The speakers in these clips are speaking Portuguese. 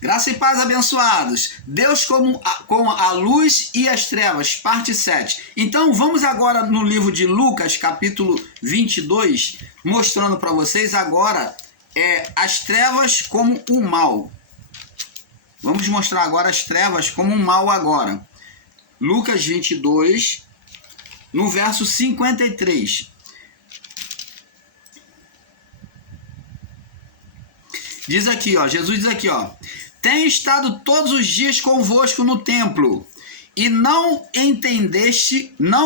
Graça e paz, abençoados. Deus com a luz e as trevas, parte 7. Então, vamos agora no livro de Lucas, capítulo 22, mostrando para vocês agora as trevas como o mal. Vamos mostrar agora as trevas como o mal agora. Lucas 22, no verso 53. Diz aqui, ó, Jesus diz aqui, ó: tenho estado todos os dias convosco no templo, e não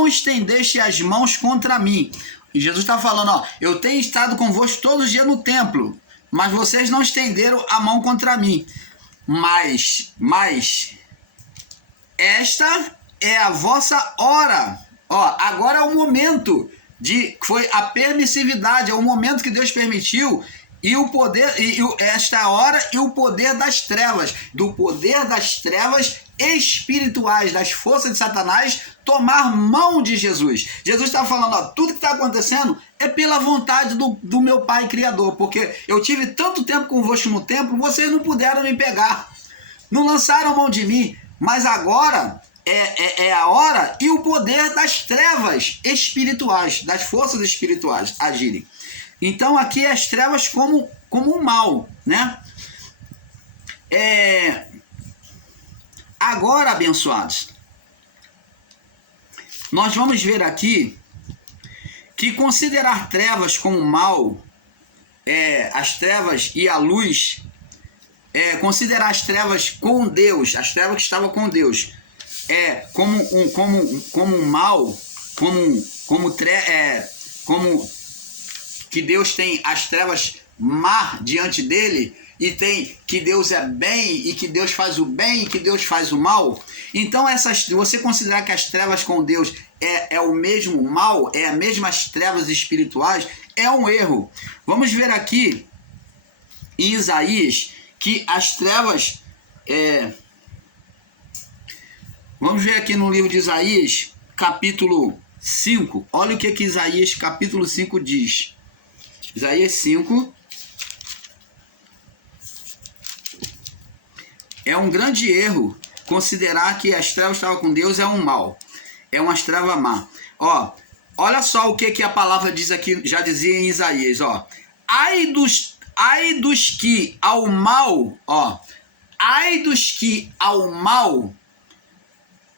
estendeste as mãos contra mim. E Jesus está falando, ó, eu tenho estado convosco todos os dias no templo, mas vocês não estenderam a mão contra mim. Mas esta é a vossa hora. Ó, agora é o momento foi a permissividade, é o momento que Deus permitiu. E o poder, esta hora e o poder das trevas, do poder das trevas espirituais, das forças de Satanás, tomar mão de Jesus. Jesus está falando, ó, tudo que está acontecendo é pela vontade do meu Pai Criador, porque eu tive tanto tempo convosco no templo, vocês não puderam me pegar, não lançaram mão de mim, mas agora é a hora e o poder das trevas espirituais, das forças espirituais agirem. Então aqui as trevas como um mal, né? Agora, abençoados, nós vamos ver aqui que considerar trevas como mal, as trevas e a luz, considerar as trevas com Deus, as trevas que estavam com Deus, como um mal, como que Deus tem as trevas má diante dele, e tem que Deus é bem, e que Deus faz o bem, e que Deus faz o mal. Então, você considerar que as trevas com Deus é o mesmo mal, é as mesmas trevas espirituais, é um erro. Vamos ver aqui em Isaías que as trevas... Vamos ver aqui no livro de Isaías, capítulo 5. Olha o que Isaías, capítulo 5 diz. Isaías 5 é um grande erro considerar que as trevas estavam com Deus é um mal, é uma treva má. Ó, olha só o que a palavra diz aqui, já dizia em Isaías, ó: ai dos que ao mal, ó, ai dos que ao mal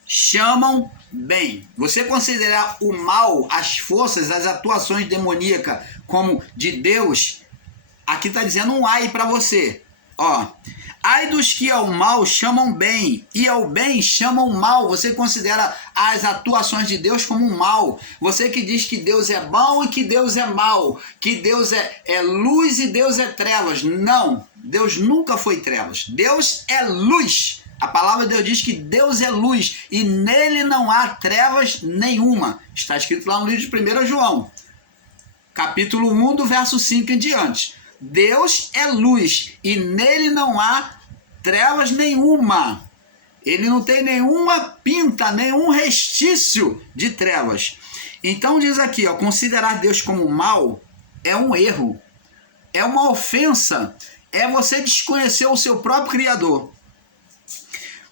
chamam bem. Você considerar o mal, as forças, as atuações demoníacas como de Deus, aqui está dizendo um ai para você. Ó, ai dos que ao mal chamam bem, e ao bem chamam mal. Você considera as atuações de Deus como um mal. Você que diz que Deus é bom e que Deus é mal, que Deus é luz e Deus é trevas. Não, Deus nunca foi trevas. Deus é luz. A palavra de Deus diz que Deus é luz e nele não há trevas nenhuma. Está escrito lá no livro de 1 João, capítulo 1, do verso 5 em diante. Deus é luz e nele não há trevas nenhuma. Ele não tem nenhuma pinta, nenhum restício de trevas. Então diz aqui, ó, considerar Deus como mal é um erro, é uma ofensa, é você desconhecer o seu próprio Criador.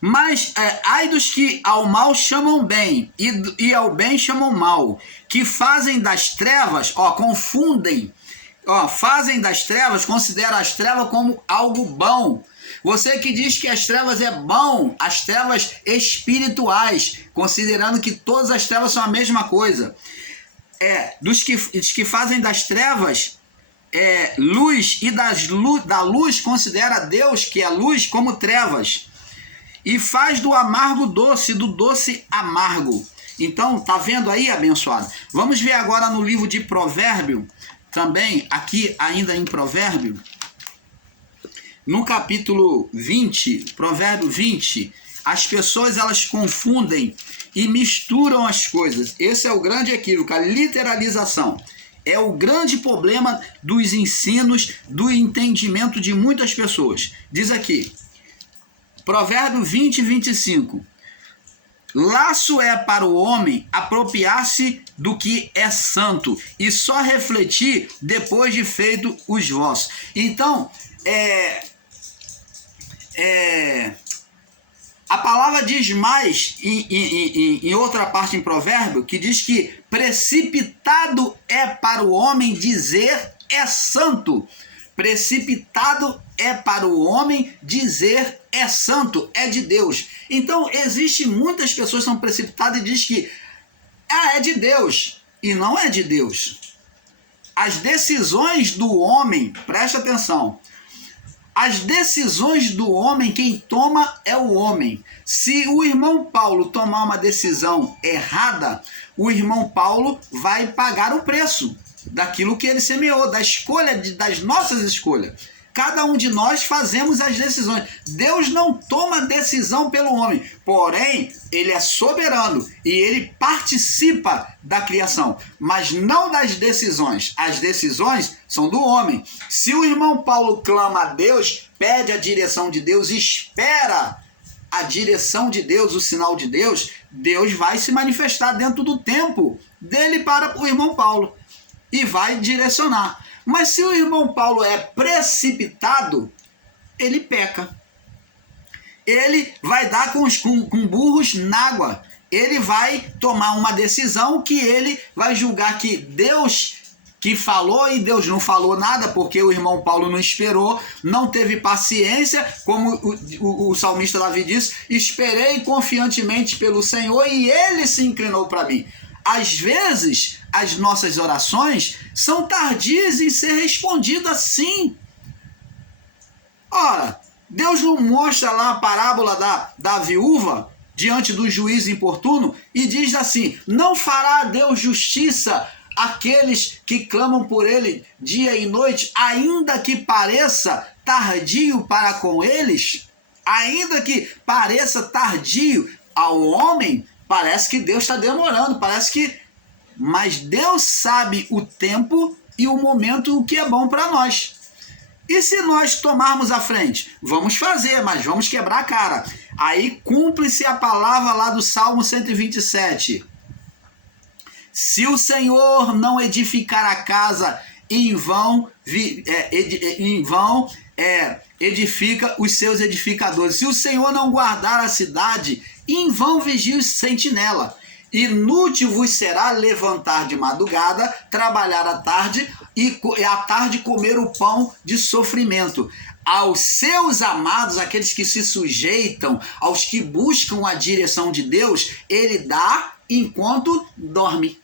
Mas ai dos que ao mal chamam bem e ao bem chamam mal, que fazem das trevas, ó, confundem, ó, fazem das trevas, consideram as trevas como algo bom. Você que diz que as trevas é bom, as trevas espirituais, considerando que todas as trevas são a mesma coisa. Dos que fazem das trevas luz e da luz considera Deus, que é luz, como trevas. E faz do amargo doce, do doce amargo. Então, tá vendo aí, abençoado? Vamos ver agora no livro de Provérbio, também, aqui ainda em Provérbio, no capítulo 20, Provérbio 20, as pessoas elas confundem e misturam as coisas. Esse é o grande equívoco, a literalização. É o grande problema dos ensinos, do entendimento de muitas pessoas. Diz aqui, Provérbio 20, 25. Laço é para o homem apropriar-se do que é santo e só refletir depois de feito os vossos. Então, A palavra diz mais em outra parte em Provérbio, que diz que precipitado é para o homem dizer é santo. Precipitado é para o homem dizer é santo, é de Deus. Então, existe muitas pessoas que são precipitadas e diz que é de Deus, e não é de Deus. As decisões do homem, presta atenção, as decisões do homem, quem toma é o homem. Se o irmão Paulo tomar uma decisão errada, o irmão Paulo vai pagar o preço daquilo que ele semeou, da escolha, das nossas escolhas. Cada um de nós fazemos as decisões. Deus não toma decisão pelo homem, porém, ele é soberano e ele participa da criação, mas não das decisões. As decisões são do homem. Se o irmão Paulo clama a Deus, pede a direção de Deus, espera a direção de Deus, o sinal de Deus, Deus vai se manifestar dentro do tempo dele para o irmão Paulo e vai direcionar. Mas se o irmão Paulo é precipitado, ele peca. Ele vai dar com burros na água. Ele vai tomar uma decisão que ele vai julgar que Deus que falou e Deus não falou nada, porque o irmão Paulo não esperou, não teve paciência, como o salmista Davi diz, esperei confiantemente pelo Senhor e ele se inclinou para mim. Às vezes, as nossas orações são tardias em ser respondidas sim. Ora, Deus não mostra lá a parábola da viúva diante do juiz importuno e diz assim, não fará Deus justiça àqueles que clamam por ele dia e noite, ainda que pareça tardio para com eles? Ainda que pareça tardio ao homem, parece que Deus está demorando, mas Deus sabe o tempo e o momento, o que é bom para nós. E se nós tomarmos a frente? Vamos fazer, mas vamos quebrar a cara. Aí cumpre-se a palavra lá do Salmo 127. Se o Senhor não edificar a casa, em vão edifica os seus edificadores. Se o Senhor não guardar a cidade, em vão vigia o sentinela. Inútil vos será levantar de madrugada, trabalhar à tarde e à tarde comer o pão de sofrimento. Aos seus amados, aqueles que se sujeitam, aos que buscam a direção de Deus, ele dá enquanto dorme.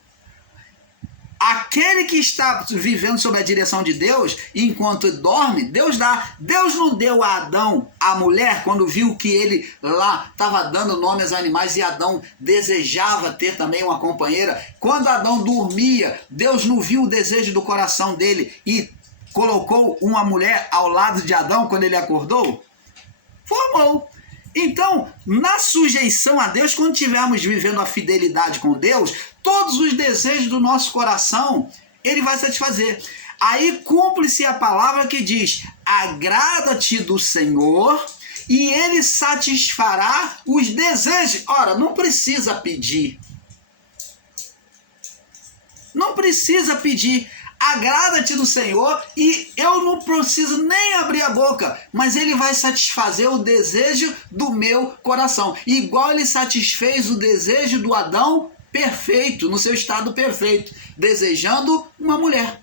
Aquele que está vivendo sob a direção de Deus, enquanto dorme, Deus dá. Deus não deu a Adão, a mulher, quando viu que ele lá estava dando nome aos animais e Adão desejava ter também uma companheira. Quando Adão dormia, Deus não viu o desejo do coração dele e colocou uma mulher ao lado de Adão quando ele acordou? Formou. Então, na sujeição a Deus, quando estivermos vivendo a fidelidade com Deus, todos os desejos do nosso coração, ele vai satisfazer. Aí cumpre-se a palavra que diz, agrada-te do Senhor e ele satisfará os desejos. Ora, não precisa pedir. Não precisa pedir. Agrada-te do Senhor e eu não preciso nem abrir a boca, mas ele vai satisfazer o desejo do meu coração. Igual ele satisfez o desejo do Adão perfeito, no seu estado perfeito, desejando uma mulher.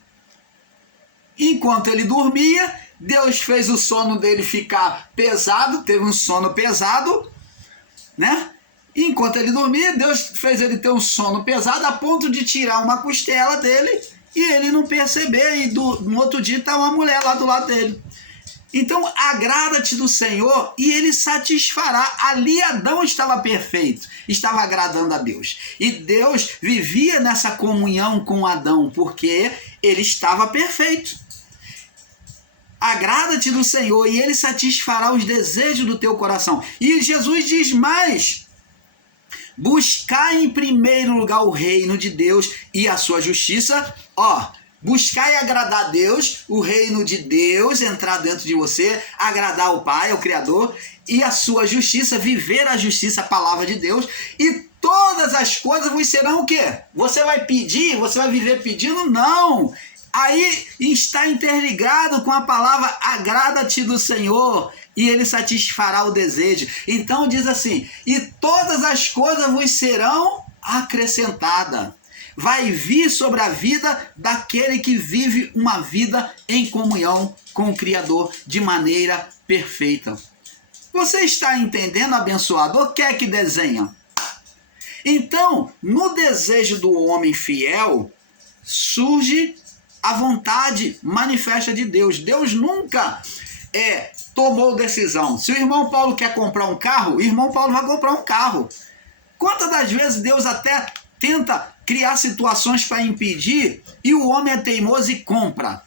Enquanto ele dormia, Deus fez o sono dele ficar pesado, teve um sono pesado, né? Enquanto ele dormia, Deus fez ele ter um sono pesado a ponto de tirar uma costela dele e ele não perceber, e no outro dia está uma mulher lá do lado dele. Então, agrada-te do Senhor e ele satisfará. Ali Adão estava perfeito, estava agradando a Deus. E Deus vivia nessa comunhão com Adão, porque ele estava perfeito. Agrada-te do Senhor e ele satisfará os desejos do teu coração. E Jesus diz mais, buscar em primeiro lugar o reino de Deus e a sua justiça. Buscar e agradar a Deus, o reino de Deus entrar dentro de você, agradar o Pai, o Criador, e a sua justiça, viver a justiça, a palavra de Deus, e todas as coisas vos serão o quê? Você vai pedir? Você vai viver pedindo? Não! Aí está interligado com a palavra agrada-te do Senhor e ele satisfará o desejo. Então diz assim, e todas as coisas vos serão acrescentadas. Vai vir sobre a vida daquele que vive uma vida em comunhão com o Criador de maneira perfeita. Você está entendendo, abençoado? O que é que desenha? Então, no desejo do homem fiel, surge a vontade manifesta de Deus. Deus nunca tomou decisão. Se o irmão Paulo quer comprar um carro, o irmão Paulo vai comprar um carro. Quantas das vezes Deus até tenta criar situações para impedir e o homem é teimoso e compra?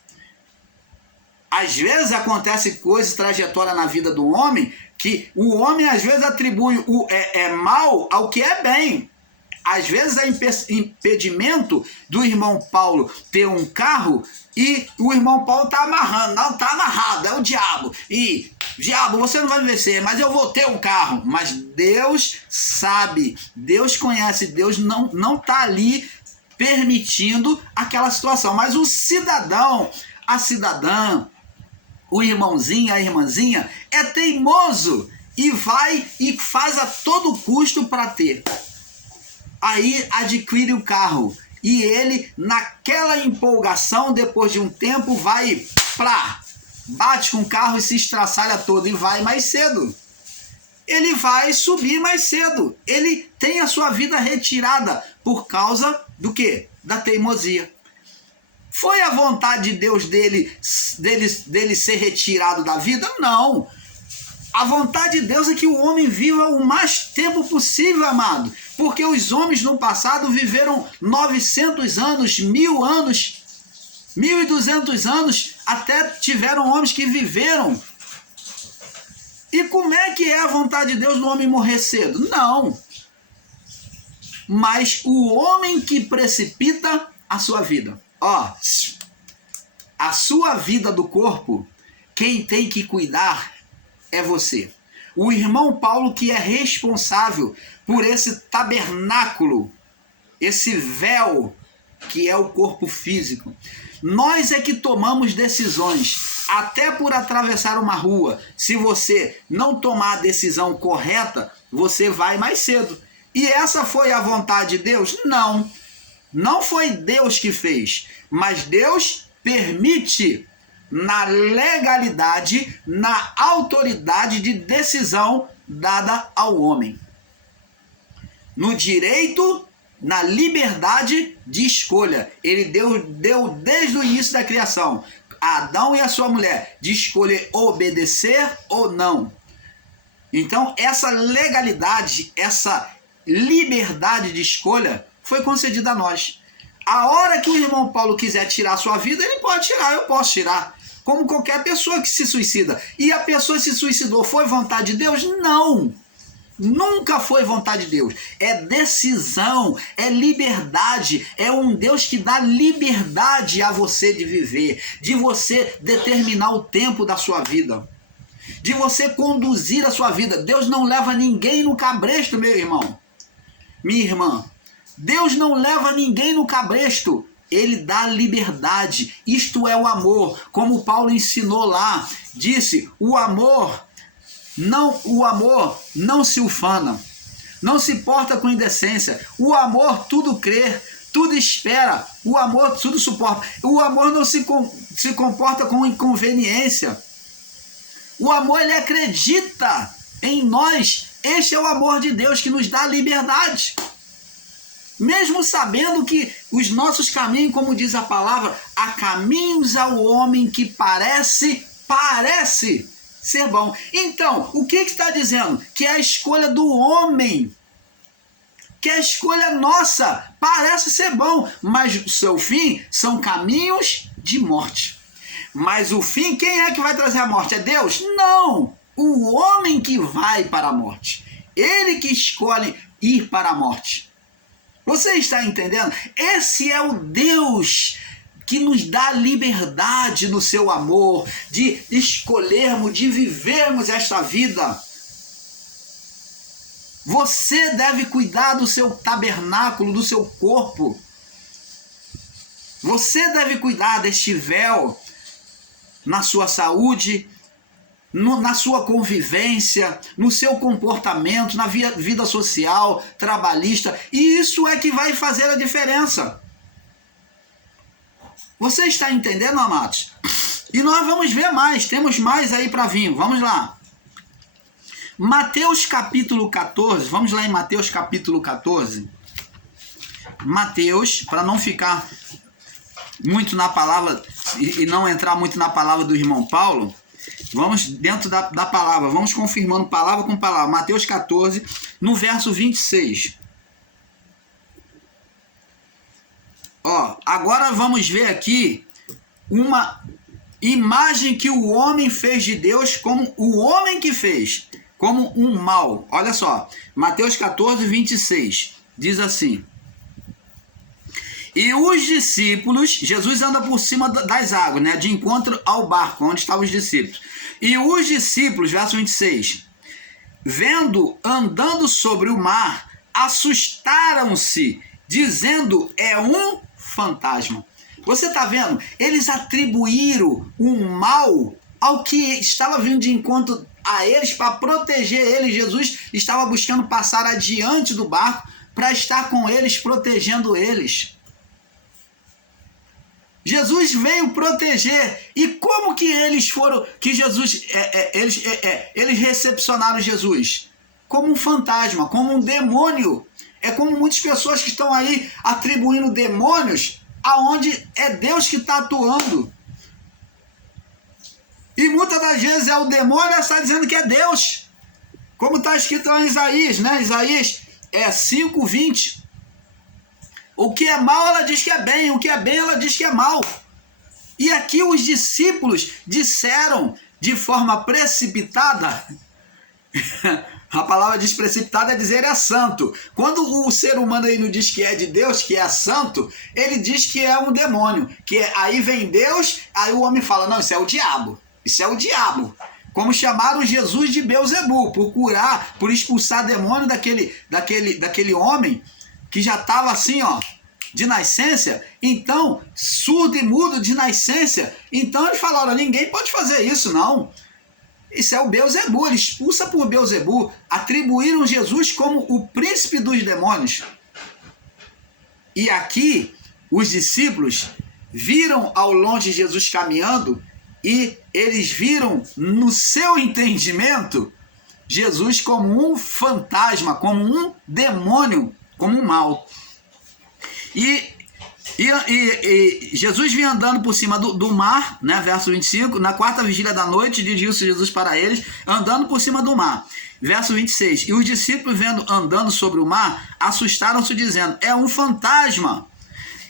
Às vezes acontece coisas, trajetória na vida do homem, que o homem às vezes atribui o mal ao que é bem. Às vezes é impedimento do irmão Paulo ter um carro e o irmão Paulo está amarrando. Não, está amarrado, é o diabo. E, diabo, você não vai me vencer, mas eu vou ter um carro. Mas Deus sabe, Deus conhece, Deus não está ali permitindo aquela situação. Mas o cidadão, a cidadã, o irmãozinho, a irmãzinha, é teimoso e vai e faz a todo custo para ter. Aí adquire o carro e ele, naquela empolgação, depois de um tempo, vai bate com o carro e se estraçalha todo e vai mais cedo. Ele vai subir mais cedo. Ele tem a sua vida retirada por causa do quê? Da teimosia. Foi a vontade de Deus dele ser retirado da vida? Não. A vontade de Deus é que o homem viva o mais tempo possível, amado. Porque os homens no passado viveram 900 anos, 1000 anos, 1200 anos, até tiveram homens que viveram. E como é que é a vontade de Deus no homem morrer cedo? Não. Mas o homem que precipita a sua vida. A sua vida do corpo, quem tem que cuidar é você. O irmão Paulo que é responsável por esse tabernáculo, esse véu que é o corpo físico. Nós é que tomamos decisões, até por atravessar uma rua. Se você não tomar a decisão correta, você vai mais cedo. E essa foi a vontade de Deus? Não. Não foi Deus que fez, mas Deus permite na legalidade, na autoridade de decisão dada ao homem. No direito, na liberdade de escolha. Ele deu desde o início da criação, Adão e a sua mulher, de escolher obedecer ou não. Então, essa legalidade, essa liberdade de escolha foi concedida a nós. A hora que o irmão Paulo quiser tirar a sua vida, ele pode tirar, eu posso tirar. Como qualquer pessoa que se suicida. E a pessoa se suicidou, foi vontade de Deus? Não. Nunca foi vontade de Deus. É decisão, é liberdade. É um Deus que dá liberdade a você de viver, de você determinar o tempo da sua vida, de você conduzir a sua vida. Deus não leva ninguém no cabresto, meu irmão, minha irmã. Deus não leva ninguém no cabresto. Ele dá liberdade. Isto é o amor. Como Paulo ensinou lá, disse, o amor não se ufana, não se porta com indecência. O amor tudo crê, tudo espera. O amor tudo suporta. O amor não se comporta com inconveniência. O amor, ele acredita em nós. Este é o amor de Deus que nos dá liberdade. Mesmo sabendo que os nossos caminhos, como diz a palavra, há caminhos ao homem que parece ser bom. Então, o que está dizendo? Que é a escolha do homem, que é a escolha nossa, parece ser bom, mas o seu fim são caminhos de morte. Mas o fim, quem é que vai trazer a morte? É Deus? Não! O homem que vai para a morte. Ele que escolhe ir para a morte. Você está entendendo? Esse é o Deus que nos dá liberdade no seu amor, de escolhermos, de vivermos esta vida. Você deve cuidar do seu tabernáculo, do seu corpo. Você deve cuidar deste véu na sua saúde, na sua convivência, no seu comportamento, na vida social, trabalhista. E isso é que vai fazer a diferença. Você está entendendo, amados? E nós vamos ver mais, temos mais aí para vir. Vamos lá. Mateus capítulo 14, vamos lá em Mateus capítulo 14. Mateus, para não ficar muito na palavra e não entrar muito na palavra do irmão Paulo, vamos dentro da palavra, vamos confirmando palavra com palavra. Mateus 14, no verso 26. Ó, agora vamos ver aqui uma imagem que o homem fez de Deus, como o homem que fez, como um mal. Olha só, Mateus 14, 26, diz assim: e os discípulos, Jesus anda por cima das águas, né, de encontro ao barco, onde estavam os discípulos. E os discípulos, verso 26, vendo andando sobre o mar, assustaram-se, dizendo, é um fantasma. Você está vendo? Eles atribuíram um mal ao que estava vindo de encontro a eles para proteger eles. Jesus estava buscando passar adiante do barco para estar com eles, protegendo eles. Jesus veio proteger. E como que eles foram, que Jesus, eles recepcionaram Jesus? Como um fantasma, como um demônio. É como muitas pessoas que estão aí atribuindo demônios aonde é Deus que está atuando. E muitas das vezes é o demônio que está dizendo que é Deus. Como está escrito lá em Isaías, né? Isaías 5:20. O que é mal ela diz que é bem, o que é bem ela diz que é mal. E aqui os discípulos disseram de forma precipitada, a palavra diz precipitada é dizer é santo. Quando o ser humano aí não diz que é de Deus, que é santo, ele diz que é um demônio. Aí vem Deus, aí o homem fala, não, isso é o diabo. Isso é o diabo. Como chamaram Jesus de Beelzebul, por curar, por expulsar demônio daquele homem que já estava assim, ó, de nascença. Então, surdo e mudo de nascença. Então eles falaram, ninguém pode fazer isso, não. Isso é o Beelzebul, ele expulsa por Beelzebul. Atribuíram Jesus como o príncipe dos demônios. E aqui, os discípulos viram ao longe Jesus caminhando e eles viram no seu entendimento Jesus como um fantasma, como um demônio, como um mal. E Jesus vinha andando por cima do mar, né, verso 25, na quarta vigília da noite, dirigiu-se Jesus para eles, andando por cima do mar. Verso 26, e os discípulos, vendo andando sobre o mar, assustaram-se, dizendo, é um fantasma,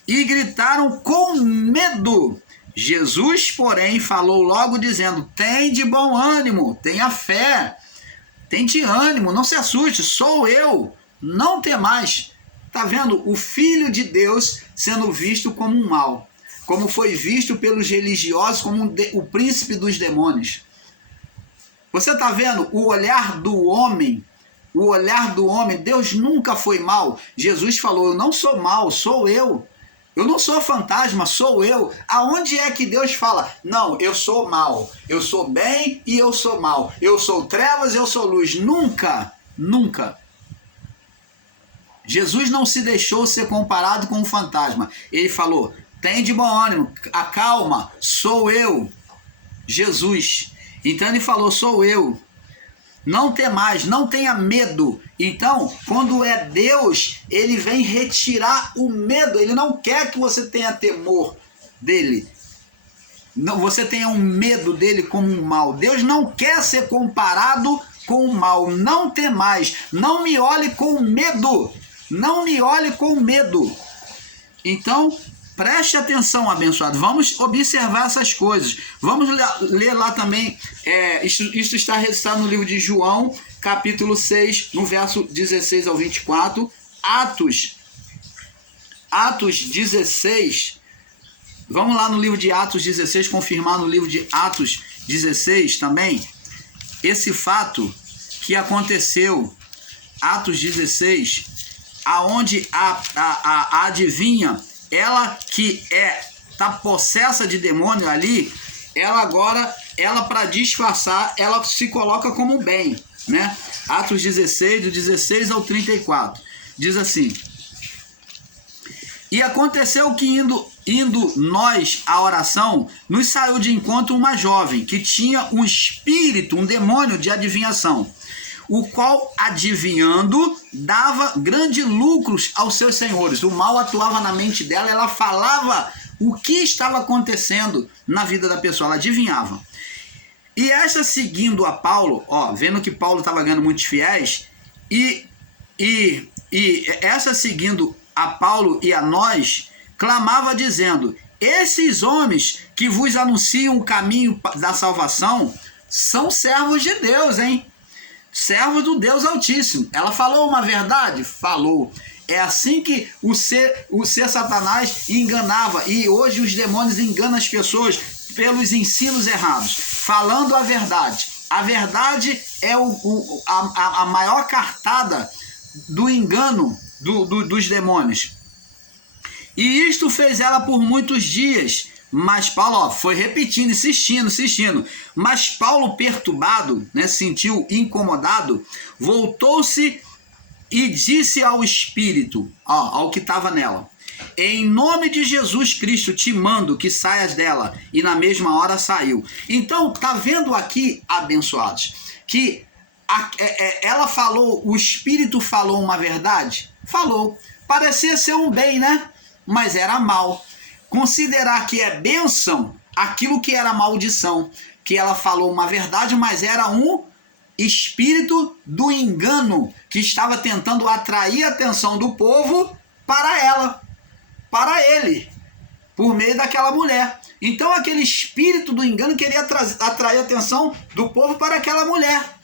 e gritaram com medo. Jesus, porém, falou logo, dizendo, tem de bom ânimo, tenha fé, tem de ânimo, não se assuste, sou eu, não temais. Está vendo? O Filho de Deus sendo visto como um mal, como foi visto pelos religiosos como o príncipe dos demônios. Você está vendo o olhar do homem? O olhar do homem, Deus nunca foi mal. Jesus falou, eu não sou mal, sou eu. Eu não sou fantasma, sou eu. Aonde é que Deus fala? Não, eu sou mal. Eu sou bem e eu sou mal. Eu sou trevas, eu sou luz. Nunca, nunca. Jesus não se deixou ser comparado com um fantasma. Ele falou, tem de bom ânimo, acalma, sou eu, Jesus. Então ele falou, sou eu. Não temais, não tenha medo. Então, quando é Deus, ele vem retirar o medo. Ele não quer que você tenha temor dele. Não, você tenha um medo dele como um mal. Deus não quer ser comparado com o mal. Não temais, não me olhe com medo. Não me olhe com medo. Então, preste atenção, abençoado. Vamos observar essas coisas. Vamos ler lá também. Isso está registrado no livro de João, capítulo 6, no verso 16 ao 24. Atos 16. Vamos lá no livro de Atos 16, confirmar no livro de Atos 16 também. Esse fato que aconteceu, Atos 16, aonde a adivinha ela que tá possessa de demônio ali, ela agora, ela para disfarçar, ela se coloca como bem, né? Atos 16, do 16 ao 34, diz assim: e aconteceu que indo nós à oração, nos saiu de encontro uma jovem que tinha um espírito, um demônio de adivinhação, o qual, adivinhando, dava grandes lucros aos seus senhores. O mal atuava na mente dela, ela falava o que estava acontecendo na vida da pessoa, ela adivinhava. E essa, seguindo a Paulo, vendo que Paulo estava ganhando muitos fiéis, e essa, seguindo a Paulo e a nós, clamava dizendo: esses homens que vos anunciam o caminho da salvação são servos de Deus, hein? Servos do Deus Altíssimo. Ela falou uma verdade? Falou. É assim que o ser Satanás enganava, e hoje os demônios enganam as pessoas pelos ensinos errados, falando a verdade. A verdade é a maior cartada do engano dos demônios. E isto fez ela por muitos dias. Mas Paulo foi repetindo, insistindo. Mas Paulo, perturbado, né, sentiu incomodado, voltou-se e disse ao espírito, ao que estava nela: em nome de Jesus Cristo te mando que saias dela. E na mesma hora saiu. Então, tá vendo aqui, abençoados, que ela falou, o espírito falou uma verdade? Falou. Parecia ser um bem, né? Mas era mal. Considerar que é bênção aquilo que era maldição. Que ela falou uma verdade, mas era um espírito do engano que estava tentando atrair a atenção do povo para ela, para ele, por meio daquela mulher. Então aquele espírito do engano queria atrair a atenção do povo para aquela mulher,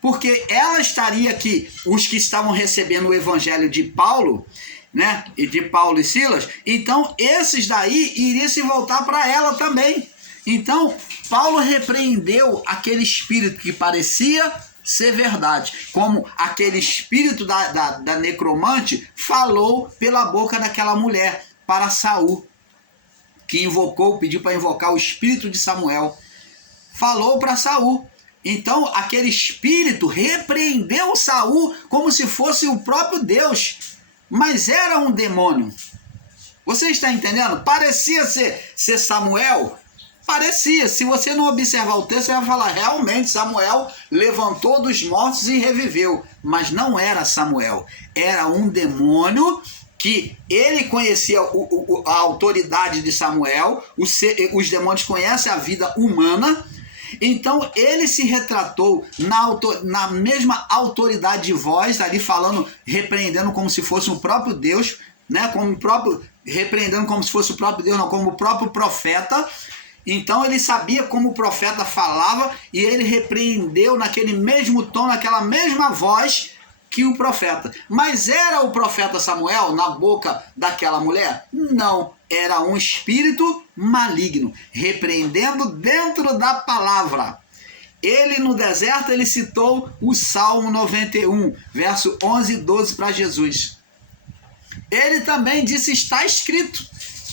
porque ela estaria aqui, os que estavam recebendo o evangelho de Paulo, né, e de Paulo e Silas, então esses daí iriam se voltar para ela também. Então Paulo repreendeu aquele espírito que parecia ser verdade, como aquele espírito da necromante falou pela boca daquela mulher para Saul, que pediu para invocar o espírito de Samuel, falou para Saul. Então aquele espírito repreendeu Saul como se fosse o próprio Deus, mas era um demônio. Você está entendendo? Parecia ser Samuel. Parecia. Se você não observar o texto, você vai falar: realmente Samuel levantou dos mortos e reviveu. Mas não era Samuel. Era um demônio que ele conhecia a autoridade de Samuel. Os demônios conhecem a vida humana. Então ele se retratou na mesma autoridade de voz, ali falando, repreendendo como se fosse o próprio Deus, né? Repreendendo como se fosse o próprio Deus, não, como o próprio profeta. Então ele sabia como o profeta falava e ele repreendeu naquele mesmo tom, naquela mesma voz que o profeta. Mas era o profeta Samuel na boca daquela mulher? Não, era um espírito maligno, repreendendo dentro da palavra. Ele no deserto, ele citou o Salmo 91, verso 11 e 12 para Jesus. Ele também disse: está escrito.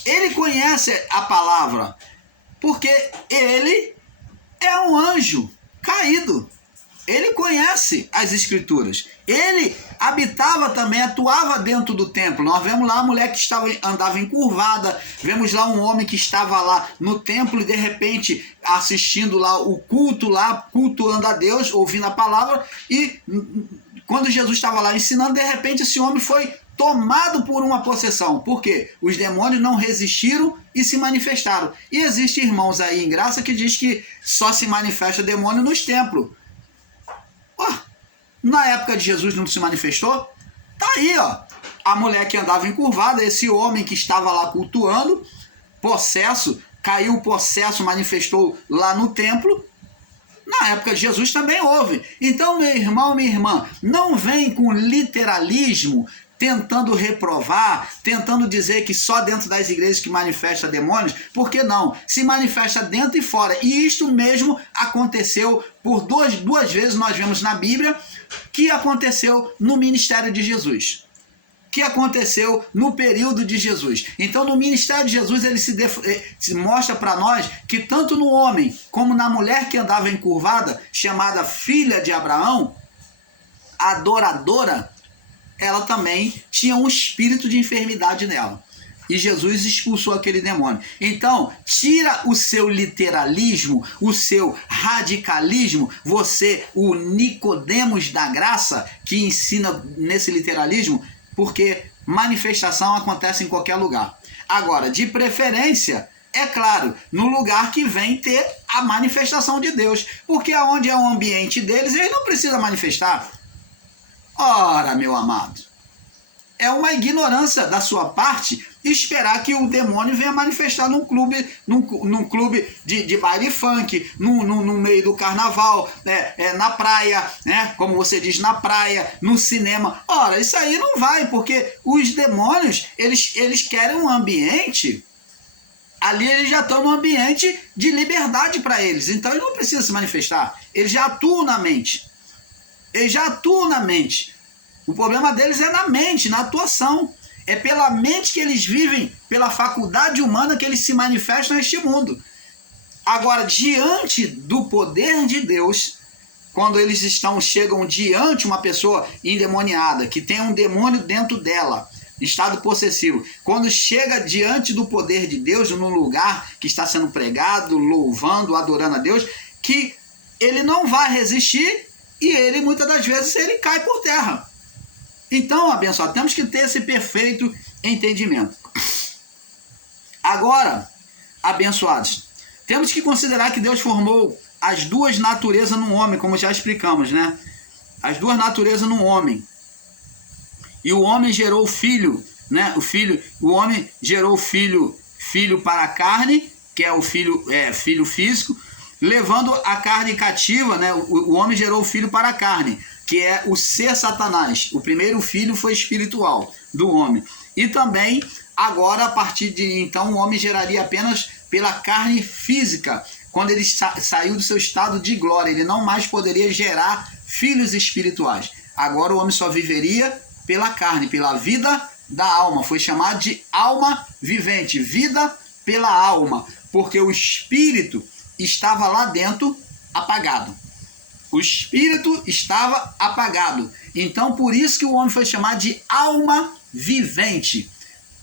Ele conhece a palavra, porque ele é um anjo caído. Ele conhece as escrituras. Ele habitava também, atuava dentro do templo. Nós vemos lá a mulher que andava encurvada, vemos lá um homem que estava lá no templo e de repente assistindo lá o culto, lá cultuando a Deus, ouvindo a palavra, e quando Jesus estava lá ensinando, de repente esse homem foi tomado por uma possessão. Por quê? Os demônios não resistiram e se manifestaram. E existem irmãos aí em graça que diz que só se manifesta demônio nos templos. Na época de Jesus não se manifestou? Tá aí, a mulher que andava encurvada, esse homem que estava lá cultuando, possesso, caiu o possesso, manifestou lá no templo. Na época de Jesus também houve. Então, meu irmão, minha irmã, não vem com literalismo, tentando reprovar, tentando dizer que só dentro das igrejas que manifesta demônios, porque não, se manifesta dentro e fora. E isto mesmo aconteceu por duas vezes, nós vemos na Bíblia, que aconteceu no ministério de Jesus. que aconteceu no período de Jesus. Então, no ministério de Jesus, ele se mostra para nós que tanto no homem como na mulher que andava encurvada, chamada filha de Abraão, adoradora, ela também tinha um espírito de enfermidade nela. E Jesus expulsou aquele demônio. Então, tira o seu literalismo, o seu radicalismo, você, o Nicodemos da graça, que ensina nesse literalismo, porque manifestação acontece em qualquer lugar. Agora, de preferência, é claro, no lugar que vem ter a manifestação de Deus. Porque aonde é o ambiente deles, eles não precisam manifestar. Ora, meu amado, é uma ignorância da sua parte esperar que o demônio venha manifestar num clube de baile funk, no meio do carnaval, na praia, né? Como você diz, na praia, no cinema. Ora, isso aí não vai, porque os demônios, eles querem um ambiente, ali eles já estão num ambiente de liberdade para eles, então eles não precisam se manifestar, eles já atuam na mente. Eles já atuam na mente. O problema deles é na mente, na atuação. É pela mente que eles vivem, pela faculdade humana que eles se manifestam neste mundo. Agora, diante do poder de Deus, quando eles chegam diante de uma pessoa endemoniada, que tem um demônio dentro dela, estado possessivo, quando chega diante do poder de Deus, num lugar que está sendo pregado, louvando, adorando a Deus, que ele não vai resistir e ele, muitas das vezes, ele cai por terra. Então, abençoado, temos que ter esse perfeito entendimento. Agora, abençoados, temos que considerar que Deus formou as duas naturezas no homem, como já explicamos, né? As duas naturezas no homem. E o homem gerou o filho, né? O homem gerou o filho para a carne, que é o filho físico, levando a carne cativa, né? O homem gerou o filho para a carne, que é o ser Satanás. O primeiro filho foi espiritual do homem. E também, agora, a partir de então, o homem geraria apenas pela carne física, quando ele saiu do seu estado de glória. Ele não mais poderia gerar filhos espirituais. Agora o homem só viveria pela carne, pela vida da alma. Foi chamado de alma vivente, vida pela alma, porque o espírito estava lá dentro apagado. O espírito estava apagado. Então, por isso que o homem foi chamado de alma vivente.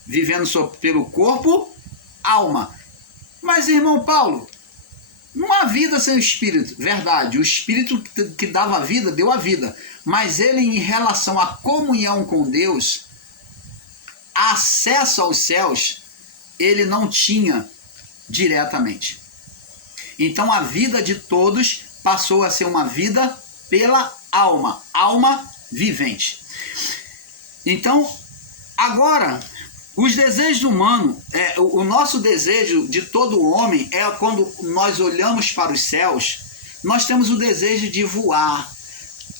Vivendo só pelo corpo, alma. Mas, irmão Paulo, não há vida sem o espírito. Verdade, o espírito que dava a vida, deu a vida. Mas ele, em relação à comunhão com Deus, acesso aos céus, ele não tinha diretamente. Então, a vida de todos passou a ser uma vida pela alma, alma vivente. Então, agora, os desejos humanos, o nosso desejo de todo homem é quando nós olhamos para os céus, nós temos o desejo de voar.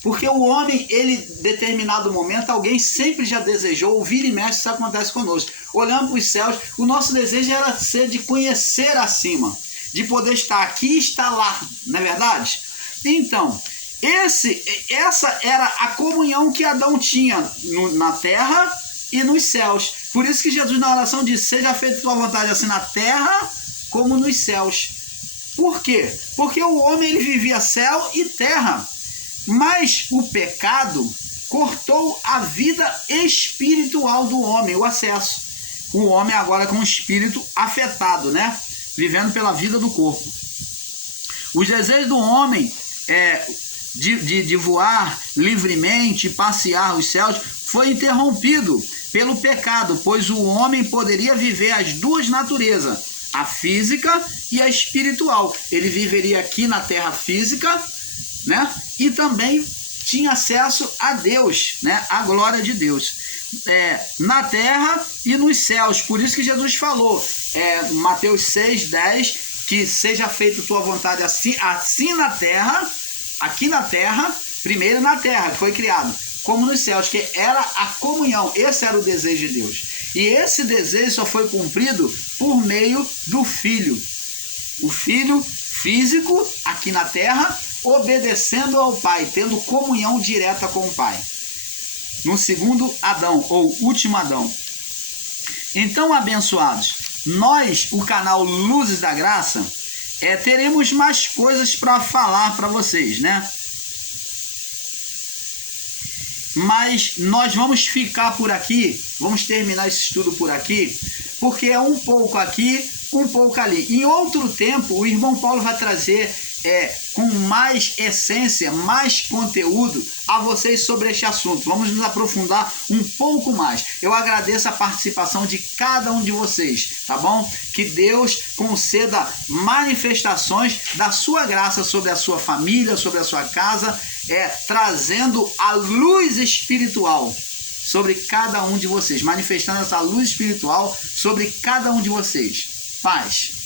Porque o homem, ele, em determinado momento, alguém sempre já desejou, ou vira e mexe, isso acontece conosco. Olhando para os céus, o nosso desejo era ser de conhecer acima, de poder estar aqui e estar lá, não é verdade? Então, essa era a comunhão que Adão tinha na terra e nos céus. Por isso que Jesus na oração disse, seja feita tua vontade assim na terra como nos céus. Por quê? Porque o homem ele vivia céu e terra, mas o pecado cortou a vida espiritual do homem, o acesso. O homem agora com o espírito afetado, né? Vivendo pela vida do corpo. Os desejos do homem de voar livremente, passear os céus, foi interrompido pelo pecado, pois o homem poderia viver as duas naturezas, a física e a espiritual. Ele viveria aqui na terra física, né? E também tinha acesso a Deus, né? A glória de Deus. Na terra e nos céus. Por isso que Jesus falou, Mateus 6:10, que seja feita tua vontade assim na terra, aqui na terra, primeiro na terra, que foi criado, como nos céus, que era a comunhão. Esse era o desejo de Deus. E esse desejo só foi cumprido por meio do Filho. O Filho físico, aqui na terra, obedecendo ao Pai, tendo comunhão direta com o Pai. no segundo Adão, ou último Adão. Então, abençoados, nós, o canal Luzes da Graça, teremos mais coisas para falar para vocês, né? Mas nós vamos ficar por aqui, vamos terminar esse estudo por aqui, porque é um pouco aqui, um pouco ali. Em outro tempo, o irmão Paulo vai trazer com mais essência, mais conteúdo a vocês sobre este assunto. Vamos nos aprofundar um pouco mais. Eu agradeço a participação de cada um de vocês, tá bom? Que Deus conceda manifestações da sua graça sobre a sua família, sobre a sua casa, trazendo a luz espiritual sobre cada um de vocês, manifestando essa luz espiritual sobre cada um de vocês. Paz.